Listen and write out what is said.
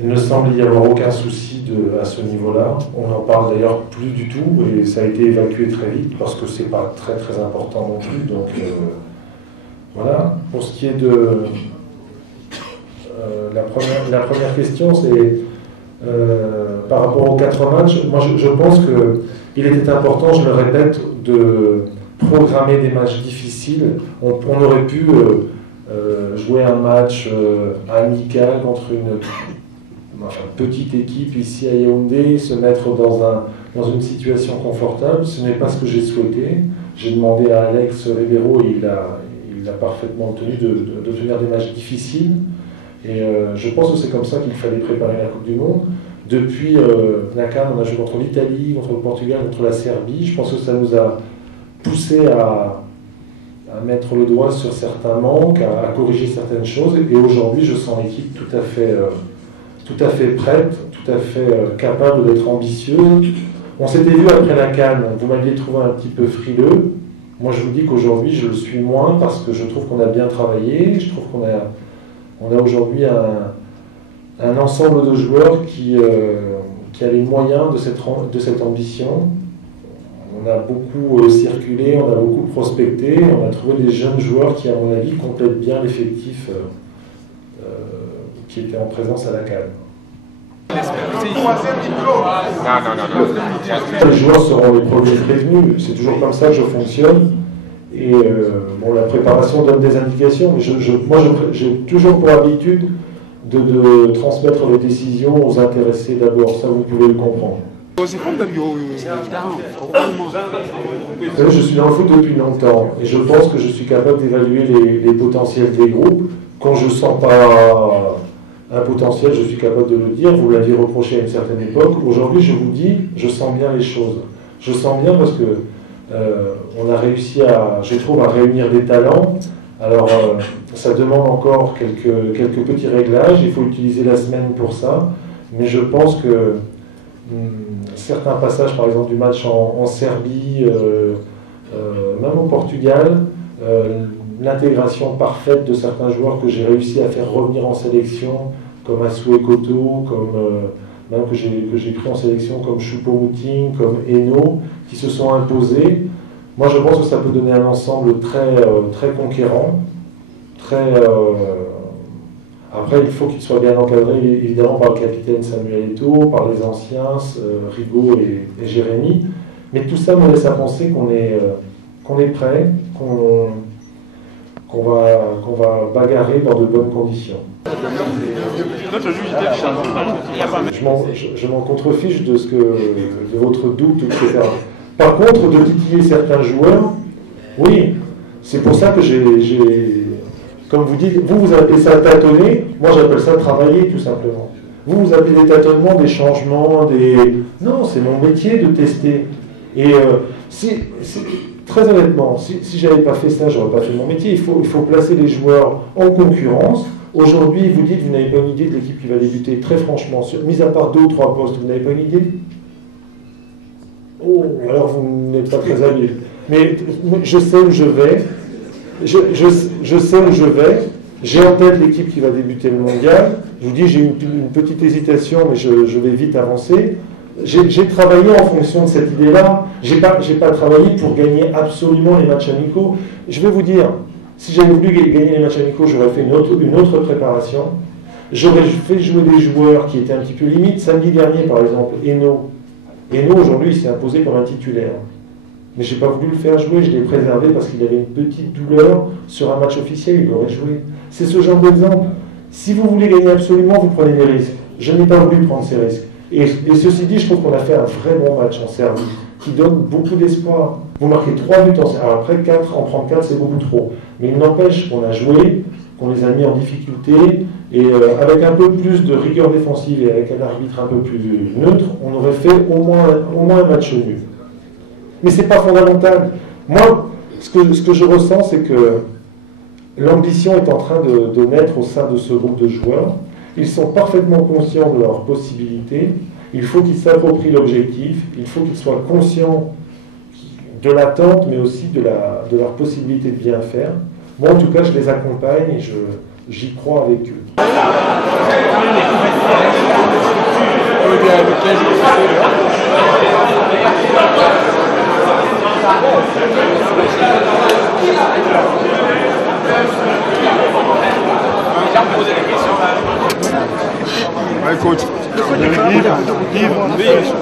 Il ne semble y avoir aucun souci à ce niveau-là. On n'en parle d'ailleurs plus du tout et ça a été évacué très vite parce que c'est pas très très important non plus. Donc voilà. Pour ce qui est de la première question, c'est par rapport aux 4 matchs. Moi, je pense qu'il était important, je le répète, de programmer des matchs difficiles. On aurait pu jouer un match amical contre une petite équipe ici à Yaoundé, se mettre dans une situation confortable. Ce n'est pas ce que j'ai souhaité. J'ai demandé à Alex Ribeiro et il a parfaitement obtenu de tenir des matchs difficiles. Et je pense que c'est comme ça qu'il fallait préparer la Coupe du Monde. Depuis la CAN, on a joué contre l'Italie, contre le Portugal, contre la Serbie. Je pense que ça nous a poussé à mettre le doigt sur certains manques, à corriger certaines choses. Et aujourd'hui, je sens l'équipe tout à fait prête, tout à fait capable d'être ambitieuse. On s'était vu après la CAN, vous m'aviez trouvé un petit peu frileux. Moi, je vous dis qu'aujourd'hui, je le suis moins parce que je trouve qu'on a bien travaillé. Je trouve qu'on a aujourd'hui un ensemble de joueurs qui a les moyens de cette ambition. On a beaucoup circulé, on a beaucoup prospecté, on a trouvé des jeunes joueurs qui, à mon avis, complètent bien l'effectif qui était en présence à la CAN. Les joueurs seront les premiers prévenus, c'est toujours comme ça que je fonctionne. Et la préparation donne des indications, mais moi j'ai toujours pour habitude de transmettre les décisions aux intéressés d'abord, ça vous pouvez le comprendre. Je suis dans le foot depuis longtemps et je pense que je suis capable d'évaluer les potentiels des groupes. Quand je ne sens pas un potentiel, je suis capable de le dire. Vous l'aviez reproché à une certaine époque. Aujourd'hui, je vous dis, je sens bien les choses. Je sens bien parce que on a réussi je trouve, à réunir des talents. Alors, ça demande encore quelques petits réglages. Il faut utiliser la semaine pour ça. Mais je pense que certains passages, par exemple, du match en Serbie, même au Portugal, l'intégration parfaite de certains joueurs que j'ai réussi à faire revenir en sélection, comme Asoué Koto, même que j'ai pris en sélection comme Choupo-Moting, comme Eno, qui se sont imposés. Moi, je pense que ça peut donner un ensemble très conquérant, Après, il faut qu'il soit bien encadré, évidemment, par le capitaine Samuel Eto'o, par les anciens, Rigaud et Jérémy. Mais tout ça me laisse à penser qu'on est prêt, qu'on va bagarrer dans de bonnes conditions. Je m'en contrefiche de votre doute, etc. Par contre, de titiller certains joueurs, oui, c'est pour ça que comme vous dites, vous appelez ça tâtonner, moi j'appelle ça travailler tout simplement. Vous appelez des tâtonnements, des changements, Non, c'est mon métier de tester. Et très honnêtement, si je n'avais pas fait ça, je n'aurais pas fait mon métier. Il faut placer les joueurs en concurrence. Aujourd'hui, vous dites, vous n'avez pas une idée de l'équipe qui va débuter. Très franchement, mis à part 2 ou 3 postes, vous n'avez pas une idée? Oh, alors vous n'êtes pas très habile. Mais je sais où je vais. Je sais où je vais. J'ai en tête l'équipe qui va débuter le mondial. Je vous dis, j'ai une petite hésitation, mais je vais vite avancer. J'ai travaillé en fonction de cette idée-là. J'ai pas travaillé pour gagner absolument les matchs amicaux. Je vais vous dire, si j'avais voulu gagner les matchs amicaux, j'aurais fait une autre préparation. J'aurais fait jouer des joueurs qui étaient un petit peu limites. Samedi dernier, par exemple, Eno. Eno, aujourd'hui, il s'est imposé comme un titulaire. Mais je n'ai pas voulu le faire jouer, je l'ai préservé parce qu'il avait une petite douleur sur un match officiel, il aurait joué. C'est ce genre d'exemple. Si vous voulez gagner absolument, vous prenez des risques. Je n'ai pas voulu prendre ces risques. Et ceci dit, je trouve qu'on a fait un vrai bon match en Serbie, qui donne beaucoup d'espoir. Vous marquez 3 buts en Serbie. Alors après, en prendre 4, c'est beaucoup trop. Mais il n'empêche qu'on a joué, qu'on les a mis en difficulté, et avec un peu plus de rigueur défensive et avec un arbitre un peu plus neutre, on aurait fait au moins un match nul. Mais ce n'est pas fondamental. Moi, ce que je ressens, c'est que l'ambition est en train de naître au sein de ce groupe de joueurs. Ils sont parfaitement conscients de leurs possibilités. Il faut qu'ils s'approprient l'objectif. Il faut qu'ils soient conscients de l'attente, mais aussi de leur possibilité de bien faire. Moi, en tout cas, je les accompagne et j'y crois avec eux. Yves.